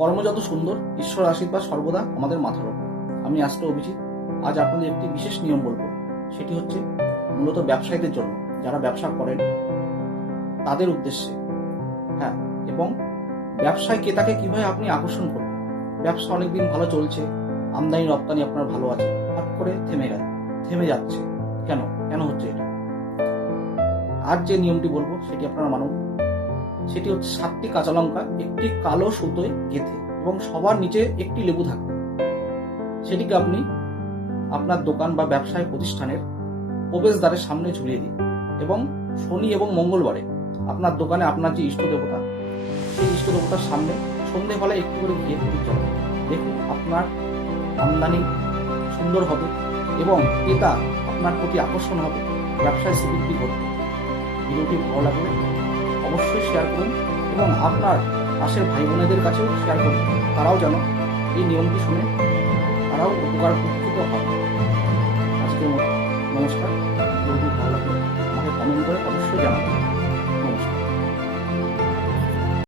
কর্ম যত সুন্দর, ঈশ্বর আশীর্বাদ সর্বদা আমাদের মাথার উপর। আমি আসতে অভিজিৎ, আজ আপনাদের একটি বিশেষ নিয়ম বলব। সেটি হচ্ছে মূলত ব্যবসায়ীদের জন্য, যারা ব্যবসা করেন তাদের উদ্দেশ্যে। হ্যাঁ এবং ব্যবসায় ক্রেতাকে কীভাবে আপনি আকর্ষণ করবেন? ব্যবসা অনেকদিন ভালো চলছে, আমদানি রপ্তানি আপনার ভালো আছে। হঠাৎ করে থেমে গেল, থেমে যাচ্ছে। কেন? কেন হচ্ছে এটা? আজ যে নিয়মটি বলব, সেটি আপনারা মানুন। সেটি হচ্ছে সাতটি কাঁচা লঙ্কা, একটি কালো সুতোয় গেঁথে এবং সবার নিচে একটি লেবু থাকবে। সেটিকে আপনি আপনার দোকান বা ব্যবসায় প্রতিষ্ঠানের প্রবেশদ্বারের সামনে ঝুলিয়ে দিন এবং শনি এবং মঙ্গলবারে আপনার দোকানে আপনার যে ইষ্ট দেবতা, সেই ইষ্ট দেবতার সামনে সন্ধেবেলায় একটু করে গিয়ে পুজো চলে দেখুন আপনার আমদানি সুন্দর হবে এবং ক্রেতা আপনার প্রতি আকর্ষণ হবে, ব্যবসায় শ্রীবৃদ্ধি করবে। ভিডিওটি ভালো লাগলে অবশ্যই শেয়ার করুন এবং আপনার পাশের ভাই বোনেদের কাছেও শেয়ার করুন। তারাও যেন এই নিয়মটি শুনে তারাও উপকার উপকৃত হয়। আজকের মতো।